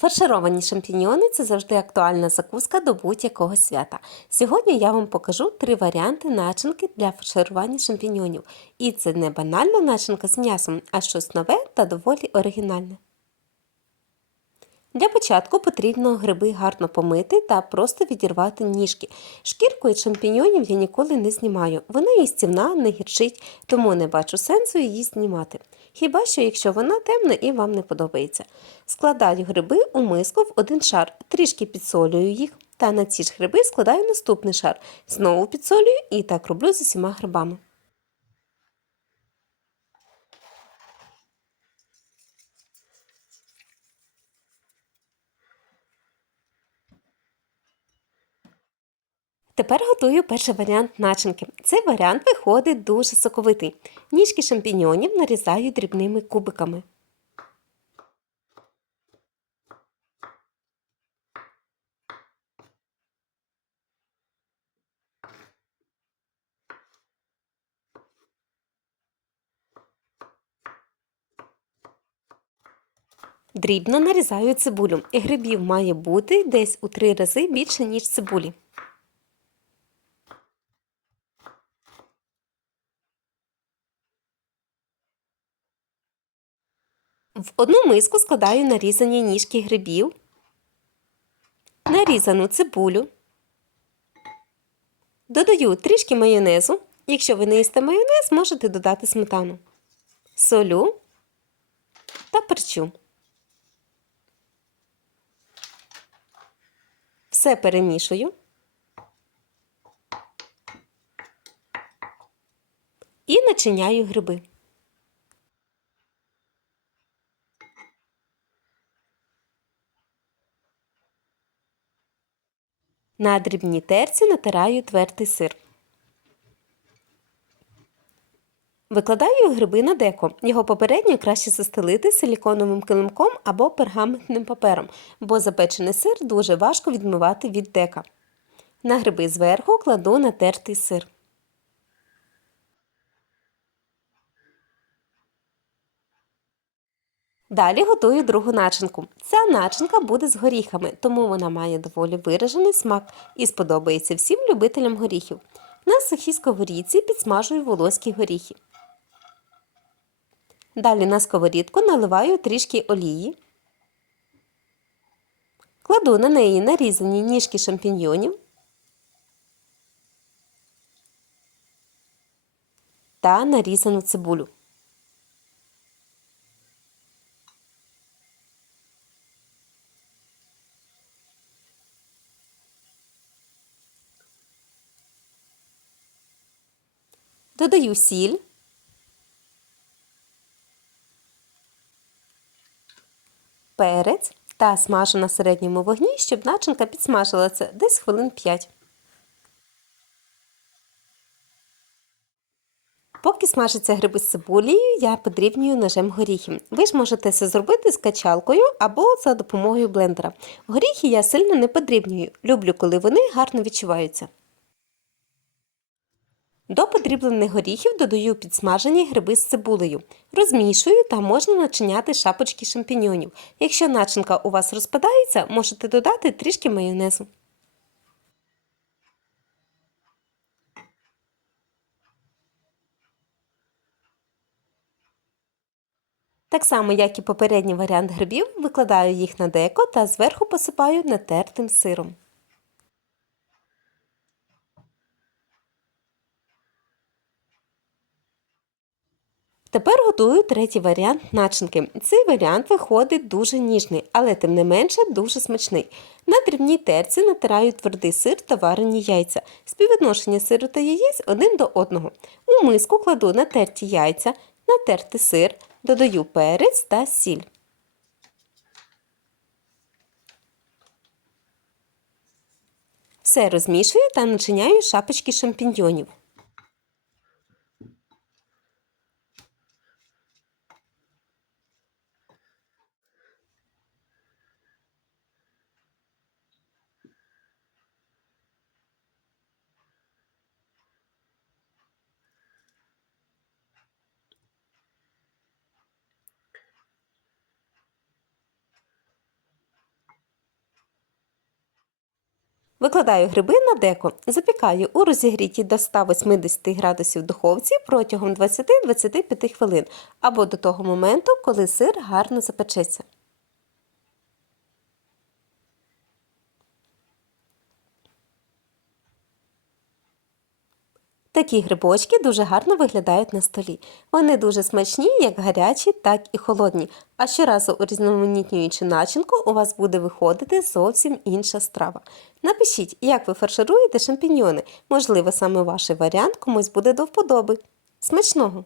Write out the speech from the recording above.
Фаршировані шампіньйони це завжди актуальна закуска до будь-якого свята. Сьогодні я вам покажу три варіанти начинки для фарширування шампіньйонів. І це не банальна начинка з м'ясом, а щось нове та доволі оригінальне. Для початку потрібно гриби гарно помити та просто відірвати ніжки. Шкірку від шампіньйонів я ніколи не знімаю. Вона їстівна, не гірчить, тому не бачу сенсу її знімати. Хіба що, якщо вона темна і вам не подобається. Складаю гриби у миску в один шар, трішки підсолюю їх, та на ці ж гриби складаю наступний шар. Знову підсолюю і так роблю з усіма грибами. Тепер готую перший варіант начинки. Цей варіант виходить дуже соковитий. Ніжки шампіньонів нарізаю дрібними кубиками. Дрібно нарізаю цибулю. Грибів має бути десь у три рази більше, ніж цибулі. В одну миску складаю нарізані ніжки грибів, нарізану цибулю, додаю трішки майонезу. Якщо ви не їсте майонез, можете додати сметану, солю та перчу. Все перемішую. І начиняю гриби. На дрібній терці натираю твердий сир. Викладаю гриби на деко. Його попередньо краще застелити силіконовим килимком або пергаментним папером, бо запечений сир дуже важко відмивати від дека. На гриби зверху кладу натертий сир. Далі готую другу начинку. Ця начинка буде з горіхами, тому вона має доволі виражений смак і сподобається всім любителям горіхів. На сухій сковорідці підсмажую волоські горіхи. Далі на сковорідку наливаю трішки олії. Кладу на неї нарізані ніжки шампіньйонів та нарізану цибулю. Додаю сіль. Перець та смажу на середньому вогні, щоб начинка підсмажилася десь хвилин 5. Поки смажаться гриби з цибулею, я подрібнюю ножем горіхи. Ви ж можете це зробити з качалкою або за допомогою блендера. Горіхи я сильно не подрібнюю. Люблю, коли вони гарно відчуваються. До подріблених горіхів додаю підсмажені гриби з цибулею. Розмішую та можна начиняти шапочки шампіньонів. Якщо начинка у вас розпадається, можете додати трішки майонезу. Так само, як і попередній варіант грибів, викладаю їх на деко та зверху посипаю натертим сиром. Тепер готую третій варіант начинки. Цей варіант виходить дуже ніжний, але тим не менше дуже смачний. На дрібній терці натираю твердий сир та варені яйця. Співвідношення сиру та яєць один до одного. У миску кладу натерті яйця, натертий сир, додаю перець та сіль. Все розмішую та начиняю шапочки шампіньйонів. Викладаю гриби на деко, запікаю у розігрітій до 180 градусів духовці протягом 20-25 хвилин або до того моменту, коли сир гарно запечеться. Такі грибочки дуже гарно виглядають на столі. Вони дуже смачні, як гарячі, так і холодні. А щоразу урізноманітнюючи начинку, у вас буде виходити зовсім інша страва. Напишіть, як ви фаршируєте шампіньйони. Можливо, саме ваш варіант комусь буде до вподоби. Смачного!